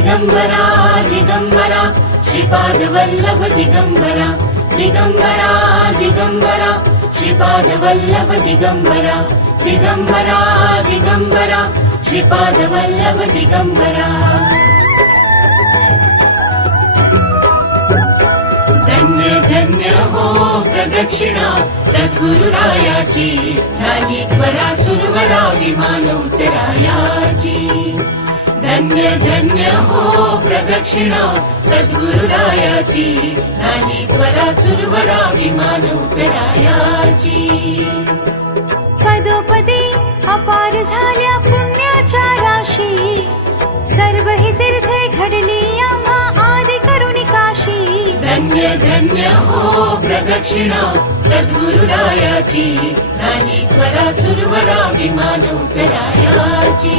दिगंबरा दिगंबरा श्रीपाद वल्लभ दिगंबरा दिगंबरा दिगंबरा श्रीपाद वल्लभ दिगंबरा दिगंबरा दिगंबरा श्रीपाद वल्लभ दिगंबरा धन्य धन्य हो प्रदक्षिणा सद्गुरुरायाची झाली त्वरा सुरवरा विमान उतरायाची धन्य धन्य हो प्रदक्षिणा सद्गुरुरायाची झाली त्वरा सुरवरा विमान उतरायाची पदोपदी अपार झाल्या पुण्याच्या राशी सर्व ही तीर्थे घडली आम्हा आदि करुणी काशी धन्य धन्य हो प्रदक्षिणा सद्गुरुरायाची झाली त्वरा सुरवरा विमान उतरायाची